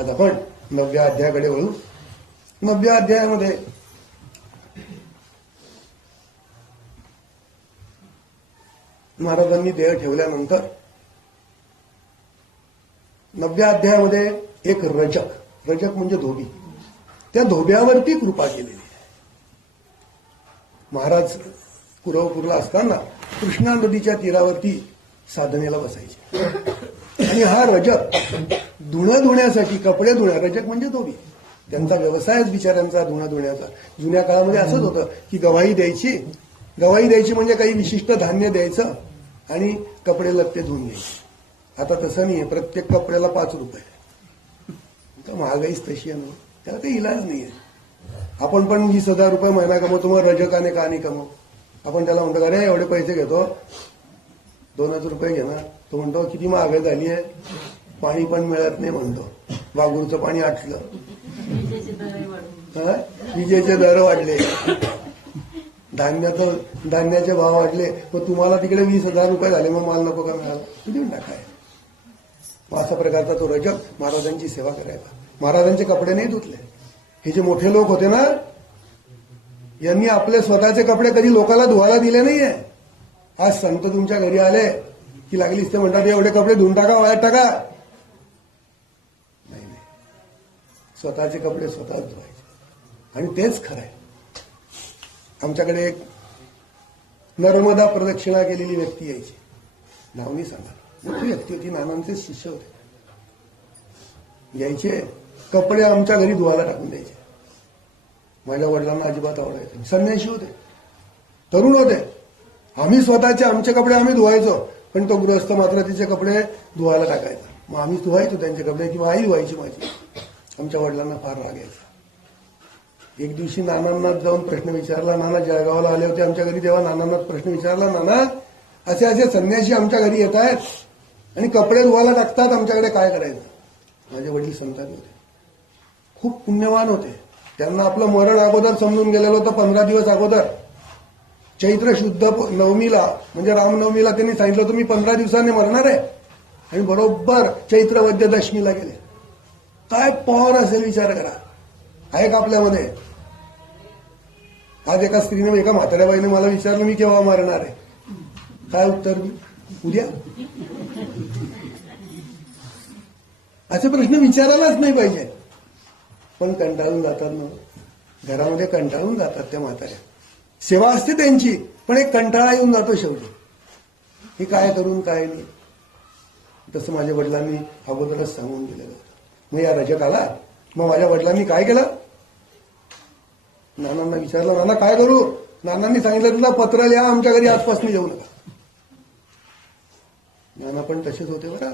आज आपण 9व्या अध्यायाकडे वळू. 9व्या अध्यायामध्ये महाराजांनी देह ठेवल्यानंतर 9व्या अध्यायामध्ये एक रजक म्हणजे धोबी, त्या धोब्यावरती कृपा केलेली आहे. महाराज कुरवपूरला असताना कृष्णा नदीच्या तीरावरती साधनेला बसायचे आणि हा रजक धुणं धुण्यासाठी, कपडे रजक म्हणजे धोबी, त्यांचा व्यवसायच बिचाऱ्यांचा धुणं धुण्याचा. जुन्या काळामध्ये असंच होतं की गवाही द्यायची म्हणजे काही विशिष्ट धान्य द्यायचं आणि कपडे लत्ते धुवून घ्यायचे. आता तसं नाहीये, प्रत्येक कपड्याला 5 रुपये. तर महागाईच तशी आहे ना, त्याला काही इलाज नाहीये. आपण पण 20,000 रुपये महिना कमवतो, मग रजकाने का नाही कमव. आपण त्याला म्हणतो अरे एवढे पैसे घेतो, 2,000 रुपये घेणार. तो म्हणतो किती महागाई झाली आहे, पाणी पण मिळत नाही म्हणतो, वाघूरचं पाणी आटलं, विजेचे दर वाढले, धान्याचे भाव वाढले, मग तुम्हाला तिकडे 20,000 रुपये झाले, मग माल नको का मिळाला, देऊन टाकाय. अशा प्रकारचा तो रजक महाराजांची सेवा करायचा. महाराजांचे कपडे नाही धुतले. हे जे मोठे लोक होते ना, यांनी आपले स्वतःचे कपडे कधी लोकांना धुवायला दिले नाहीये. आज संत तुमच्या घरी आले की लागलीच ते म्हणतात एवढे कपडे धुवून टाका, वाळत टाका. नाही, स्वतःचे कपडे स्वतःच धुवायचे. आणि तेच खरं आहे. आमच्याकडे एक नर्मदा प्रदक्षिणा केलेली व्यक्ती यायची, नाव नाही सांगा, मोठी व्यक्ती होती, नानांचे शिष्य होते. यायचे, कपडे आमच्या घरी धुवायला टाकून द्यायचे. माझ्या वडिलांना अजिबात आवडायचं. संन्याशी होते, तरुण होते. आम्ही स्वतःचे आमचे कपडे आम्ही धुवायचो, पण तो गृहस्थ मात्र तिचे कपडे धुवायला टाकायचा. मग आम्ही धुवायचो त्यांचे कपडे, किंवा आई धुवायची माझी. आमच्या वडिलांना फार राग यायचा. एक दिवशी नानांना जाऊन प्रश्न विचारला. नाना जळगावला आले होते आमच्या घरी, तेव्हा नानांना प्रश्न विचारला, नाना असे संन्यासी आमच्या घरी येत आहेत आणि कपडे धुवायला टाकतात, आमच्याकडे काय करायचं. माझे वडील संतांनी होते, खूप पुण्यवान होते. त्यांना आपलं मरण अगोदर समजून गेलेलं होतं. 15 दिवस अगोदर चैत्र शुद्ध नवमीला म्हणजे रामनवमीला त्यांनी सांगितलं होतं मी 15 दिवसांनी मरणार आहे, आणि बरोबर चैत्र वद्य दशमीला गेले. काय पॉवर असेल विचार करा, आहे का आपल्यामध्ये. आज एका स्त्रीने, एका म्हाताऱ्या बाईने मला विचारलं मी केव्हा मरणार आहे. काय उत्तर, उद्या. असे प्रश्न विचारायलाच नाही पाहिजे. पण कंटाळून जातात ना, घरामध्ये कंटाळून जातात त्या म्हाताऱ्या. सेवा असते त्यांची, पण एक कंटाळा येऊन जातो शेवटी, हे काय करून काय नाही. तसं माझ्या वडिलांनी अगोदरच सांगून दिलेलं होतं. मग या रजकाला, मग माझ्या वडिलांनी काय केलं, नानांना विचारलं, नाना काय करू. नानांनी सांगितलं तुला पत्र लिहा, आमच्या घरी आजपासून येऊ नका. नाना पण तसेच होते बरं.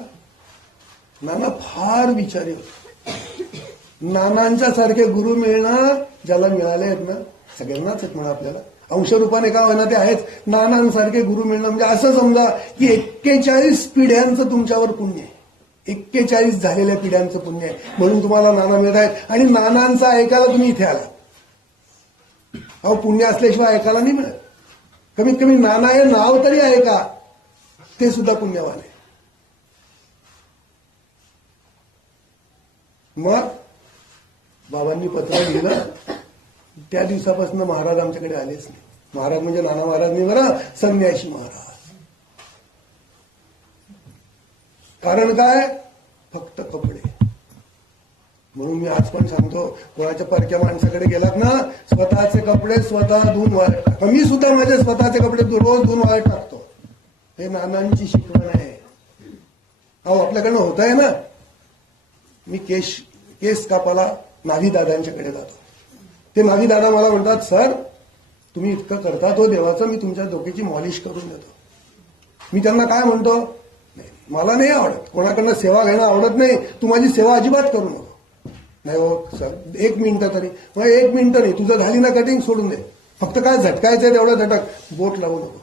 नाना फार विचारी होते. नानांच्या सारखे गुरु मिळणं ज्याला मिळाले आहेत ना, सगळ्यांनाच आहेत म्हणा, आपल्याला अंशरूपाने का होईना ते आहेच. नानांसारखे गुरु मिळणं म्हणजे असं समजा की 41 पिढ्यांचं तुमच्यावर पुण्य आहे. 41 झालेल्या पिढ्यांचं पुण्य आहे, म्हणून तुम्हाला नाना मिळत आहेत. आणि नानांचं ऐकायला तुम्ही इथे आला. अहो, पुण्य असल्याशिवाय ऐकायला नाही मिळत. कमीत कमी नाना हे नाव तरी आहे का, ते सुद्धा पुण्यवान आहे. मग बाबांनी पत्र लिहिलं. त्या दिवसापासून महाराज आमच्याकडे आलेच नाही. महाराज म्हणजे नाना महाराज नाही बरं, संन्यासी महाराज. कारण काय, फक्त कपडे. म्हणून मी आज पण सांगतो, कोणाच्या परक्या माणसाकडे गेलात ना, स्वतःचे कपडे स्वतः धुवून वाळत टाका. मी सुद्धा माझे स्वतःचे कपडे रोज धुवून वाळत टाकतो. हे नानांची शिकवण आहे. अहो, आपल्याकडनं होत आहे ना. मी केस कापाला नाभी दादांच्याकडे जातो. ते नाभी दादा मला म्हणतात, सर तुम्ही इतकं करता तो देवाचं, मी तुमच्या डोक्याची मॉलिश करून देतो. मी त्यांना काय म्हणतो, नाही मला नाही आवडत, कोणाकडनं सेवा घेणं आवडत नाही, तू माझी सेवा अजिबात करू नको. नाही हो सर, 1 मिनिटं तरी. मग 1 मिनिटं नाही, तुझं झाली ना कटिंग, सोडून दे. फक्त काय झटकायचंय तेवढं झटक, बोट लावू नको.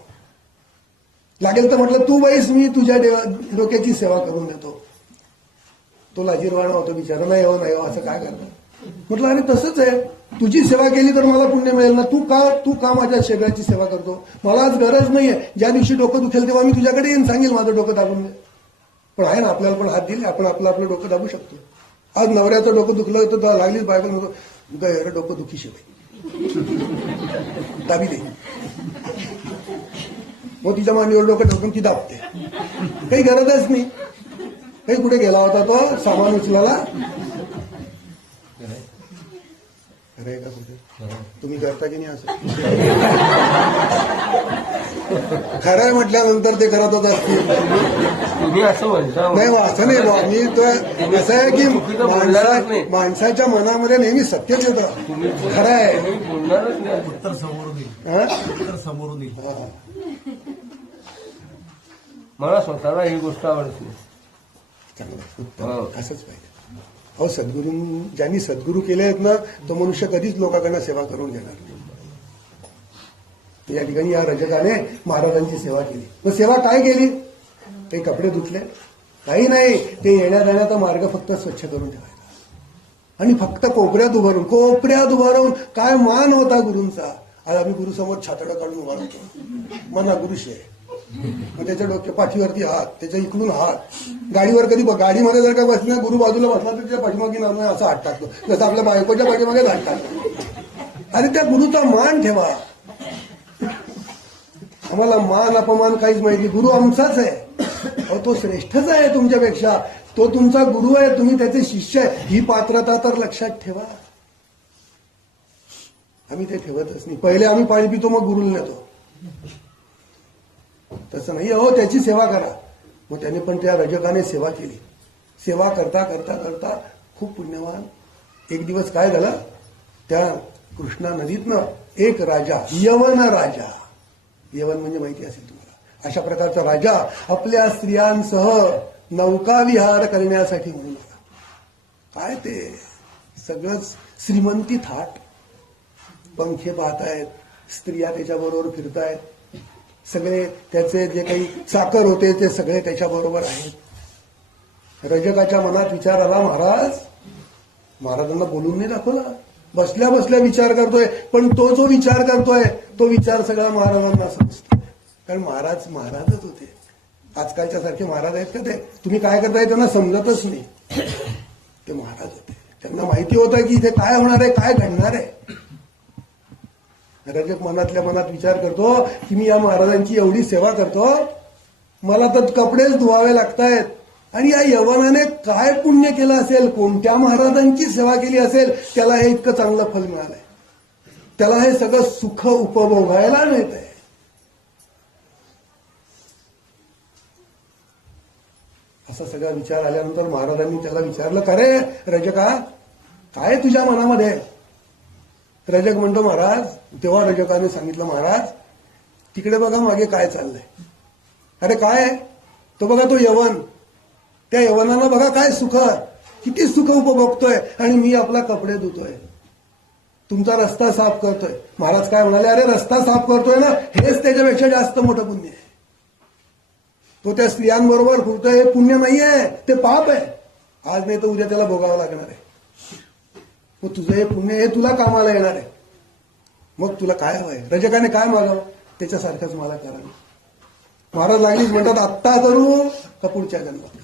लागेल तर म्हटलं तू बाईस, मी तुझ्या डोक्याची सेवा करून देतो. तो लाजीरवाणा होतो बिचारा, नाही हो नाही हो असं काय करणार. म्हटलं अरे तसंच आहे, तुझी सेवा केली तर मला पुण्य मिळेल ना. तू का माझ्या शरीराची सेवा करतो. मला आज गरज नाहीये. ज्या दिवशी डोकं दुखेल तेव्हा मी तुझ्याकडे येईन, सांगेल माझं डोकं दाबून दे. पण आहे ना आपल्याला पण हात दिले, आपण आपलं डोकं दाबू शकतो. आज नवऱ्याचं डोकं दुखलं तर तुला लागलीच बायको नको गैर डोकं दुखी शिवाय दाबी दे, मग तिच्या मांडीवर डोकं ठेवून ती दाबते. काही गरजच नाही. काही कुठे गेला होता तो सामान उचलायला? खरंय का कुठे? तुम्ही करता की नाही असं? खरंय म्हटल्यानंतर ते करतच असतील. नाही असं नाही बा. मी तर असं आहे की माणसाच्या मनामध्ये नेहमी सत्यच येतं. खरं आहे. उत्तर समोरून येईल. मला स्वतःला ही गोष्ट आवडते. चांगलं असंच पाहिजे. अहो सद्गुरू ज्यांनी सद्गुरू केले आहेत ना तो मनुष्य कधीच लोकांकडनं सेवा करून घेणार नाही. या ठिकाणी या रजकाने महाराजांची सेवा केली. मग सेवा काय केली? ते कपडे धुतले? काही नाही. ते येण्या जाण्याचा मार्ग फक्त स्वच्छ करून ठेवायचा आणि फक्त कोपऱ्यात उभं राहून काय मान होता गुरूंचा. आज आम्ही गुरुसमोर छातडं काढून उभा राहतो. मना गुरुशी आहे. मग त्याच्या डोक्या पाठीवरती हात, त्याच्या इकडून हात. गाडीवर कधी गाडीमध्ये जर का बसला गुरु बाजूला बसला तर त्याच्या पाठीमागे नाव असं हात टाकतो. जसं आपल्या बायकोच्या पाठीमागे हात टाकतो. अरे त्या गुरुचा मान ठेवा. आम्हाला मान अपमान काहीच माहिती. गुरु आमचाच आहे. अहो तो श्रेष्ठच आहे तुमच्यापेक्षा. तो तुमचा गुरु आहे. तुम्ही त्याचे शिष्य आहे. ही पात्रता तर लक्षात ठेवा. आम्ही ते ठेवतच नाही. पहिले आम्ही पाणी पितो मग गुरुला नेतो. तसं नाही. अहो त्याची सेवा करा. मग त्याने पण त्या रजकाने सेवा केली. सेवा करता करता करता खूप पुण्यवान. एक दिवस काय झालं, त्या कृष्णा नदीतनं एक राजा, यवन राजा, यवन म्हणजे माहिती असेल तुम्हाला, अशा प्रकारचा राजा आपल्या स्त्रियांसह नौकाविहार करण्यासाठी म्हणून आला. काय ते सगळंच श्रीमंती थाट. पंखे पाहतायत, स्त्रिया त्याच्याबरोबर फिरतायत, सगळे त्याचे जे काही चाकर होते ते सगळे त्याच्याबरोबर आहेत. रजकाच्या मनात विचार आला, महाराजांना बोलून नाही दाखवला. बसल्या बसल्या विचार करतोय. पण तो जो विचार करतोय तो विचार सगळा महाराजांना समजतो. कारण महाराजच होते. आजकालच्या सारखे महाराज आहेत का ते? तुम्ही काय करताय त्यांना समजतच नाही. ते महाराज होते. त्यांना माहिती होतं की इथे काय होणार आहे, काय घडणार आहे. रजक मनातल्या मनात विचार करतो की मी या महाराजांची एवढी सेवा करतो, मला तर कपडेच धुवावे लागतायत. आणि या यवनाने काय पुण्य केलं असेल, कोणत्या महाराजांची सेवा केली असेल, त्याला हे इतकं चांगलं फल मिळालंय, त्याला हे सगळं सुख उपभोगायला मिळतंय. असा सगळा विचार आल्यानंतर महाराजांनी त्याला विचारलं, का रे रजका, काय तुझ्या मनामध्ये? रजक म्हणतो, महाराज. तेव्हा रजकाने सांगितलं, महाराज तिकडे बघा मागे काय चाललंय. अरे काय? तो बघा तो यवन, त्या यवनाला बघा काय सुख, किती सुख उपभोगतोय आणि मी आपला कपडे धुतोय, तुमचा रस्ता साफ करतोय. महाराज काय म्हणाले, अरे रस्ता साफ करतोय ना, हेच त्याच्यापेक्षा जास्त मोठं पुण्य आहे. तो त्या स्त्रियांबरोबर फिरतोय, हे पुण्य नाहीये, ते पाप आहे. आज नाही तर उद्या त्याला भोगावं लागणार आहे. मग तुझं हे पुण्य हे तुला कामाला येणार आहे. मग तुला काय हवंय? रजकाने काय मागावं? त्याच्यासारखंच मला करा. महाराज लागलीच म्हणतात, आत्ता करू का पुढच्या जन्मात?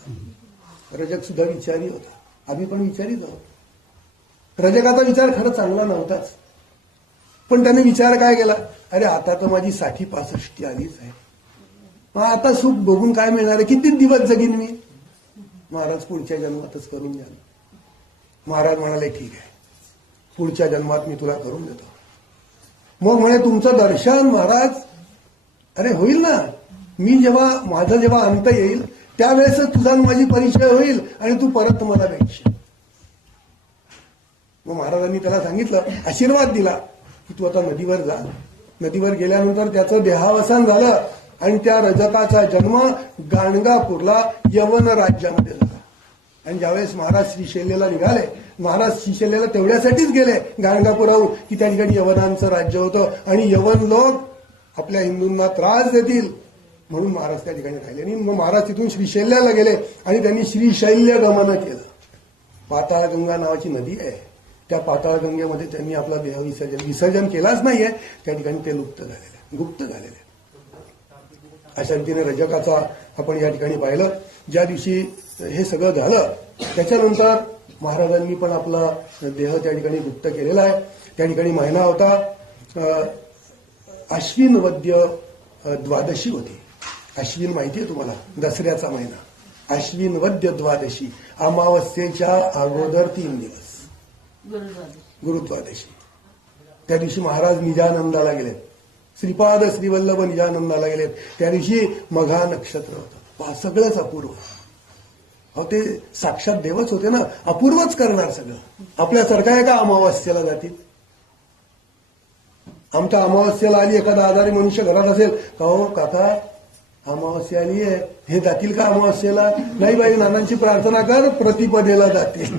रजक सुद्धा विचारी होता. आम्ही पण विचारीच आहोत. रजकाचा विचार खरं चांगला नव्हताच, पण त्याने विचार काय केला, अरे आता तर माझी 60-65 आलीच आहे, मग आता सुख बघून काय मिळणार आहे, किती दिवस जगीन मी. महाराज पुढच्या जन्मातच करून द्या. महाराज म्हणाले, ठीक आहे, पुढच्या जन्मात मी तुला करून देतो. मग म्हणे, तुमचं दर्शन महाराज, अरे होईल ना, माझं जेव्हा अंत येईल त्यावेळेस तुझा माझी परिचय होईल आणि तू परत मला भेटशील. मग महाराजांनी त्याला सांगितलं, आशीर्वाद दिला की तू आता नदीवर जा. नदीवर गेल्यानंतर त्याचं देहावसान झालं आणि त्या रजकाचा जन्म गाणगापूरला यवन राज्यामध्ये झाला. आणि ज्यावेळेस महाराज श्रीशैल्यला निघाले, महाराज श्रीशैल्यला तेवढ्यासाठीच गेले गाणगापुराहून की त्या ठिकाणी यवनांचं राज्य होतं आणि यवन लोक आपल्या हिंदूंना त्रास देतील म्हणून महाराज त्या ठिकाणी राहिले. आणि मग महाराज तिथून श्रीशैल्याला गेले आणि त्यांनी श्रीशैल्य गमन केलं. पाताळगंगा नावाची नदी आहे, त्या पाताळगंगेमध्ये त्यांनी आपला देह विसर्जन केलाच नाहीये, त्या ठिकाणी ते गुप्त झालेले. अशा रीतीने रजकाचा आपण या ठिकाणी पाहिलं. ज्या दिवशी हे सगळं झालं त्याच्यानंतर महाराजांनी पण आपला देह त्या ठिकाणी गुप्त केलेला आहे. त्या ठिकाणी महिना होता अश्विन वद्य द्वादशी होती. अश्विन माहितीये तुम्हाला, दसऱ्याचा महिना. अश्विन वद्य द्वादशी, अमावस्येच्या अगोदर 3 दिवस गुरुद्वादशी. त्या दिवशी महाराज निजानंदाला गेलेत. श्रीपाद श्रीवल्लभ निजानंदाला गेलेत. त्या दिवशी मघा नक्षत्र होतं. सगळंच अपूर्व. अहो ते साक्षात देवच होते ना, अपूर्वच करणार सगळं. आपल्यासारखं आहे का अमावस्येला जातील? आमच्या अमावस्येला आली, एखादा आजारी मनुष्य घरात असेल का, हो काका अमावस्या आली आहे, हे जातील का अमावस्येला? नाही बाई, नानांची प्रार्थना कर, प्रतिपदेला जातील.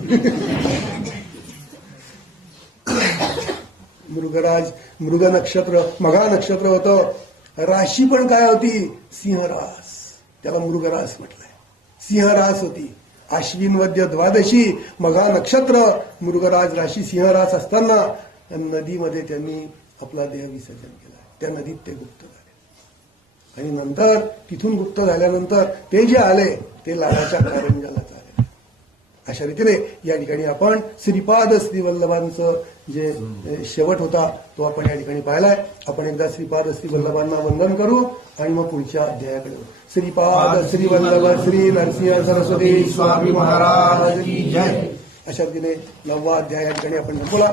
मृग नक्षत्र, मघा नक्षत्र होतं. राशी पण काय होती? सिंहरास. त्याला मृगरास म्हटलंय. सिंहरास होती. अश्विन वद्य द्वादशी, मघा नक्षत्र, मृगराज राशी, सिंहरास असताना नदीमध्ये त्यांनी आपला देह विसर्जन केला. त्या नदीत ते गुप्त झाले. आणि नंतर तिथून गुप्त झाल्यानंतर ते जे आले ते लाडाच्या कारंजालाच आले. अशा रीतीने या ठिकाणी आपण श्रीपाद श्रीवल्लभांचं जे शेवट होता तो आपण या ठिकाणी पाहिलाय. आपण एकदा श्रीपाद श्रीवल्लभांना वंदन करू आणि मग पुढच्या अध्यायाकडे वळू. श्रीपाद श्रीवल्लभ श्री नरसिंह सरस्वती स्वामी महाराज की जय. अशा रीतीने 9वा अध्याय या ठिकाणी आपण संपवला.